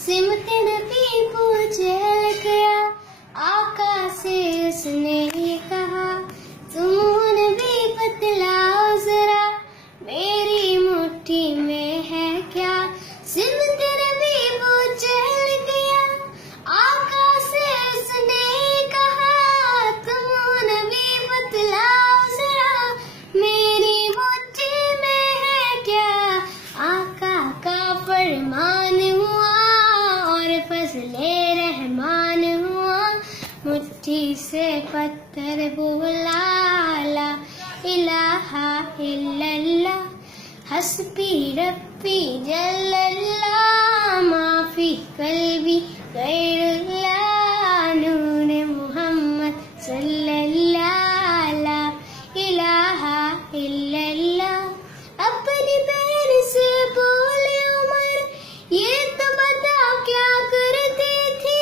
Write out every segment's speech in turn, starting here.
सिमत नबी पूछे गया, आका से उसने ये कहा, तुम नबी बतलाओ जरा, मेरी मुट्ठी में है क्या। सिमत नबी पूछे गया, आका से उसने ये कहा, तुम नबी बतलाओ जरा, मेरी मुट्ठी में है क्या। आका का फरमान हुआ और फजले रहमान हुआ, मुट्ठी से पत्थर बोला, ला इलाहा इल्लल्लाह, हस्बी रब्बी जल्लल्लाह, माफी कल्बी गैरुल्लाह, नूर मोहम्मद सल्लल्लाह, ला इलाहा इल्लल्लाह। अपनी बहन से बोले उमर, ये तो बता क्या करती थी,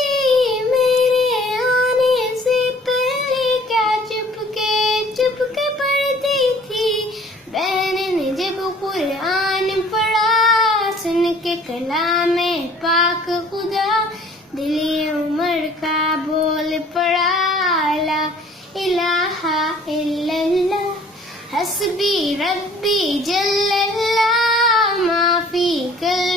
मेरे आने से पहले क्या चुपके पढ़ती थी। बहन ने जब कुरान पढ़ा, सुन के कलाम पाक खुदा, दिल उमर का बोल पड़ा, ला इलाहा इल्लल्लाह, हस्बी रब्बी जल्लल्लाह, माफी कल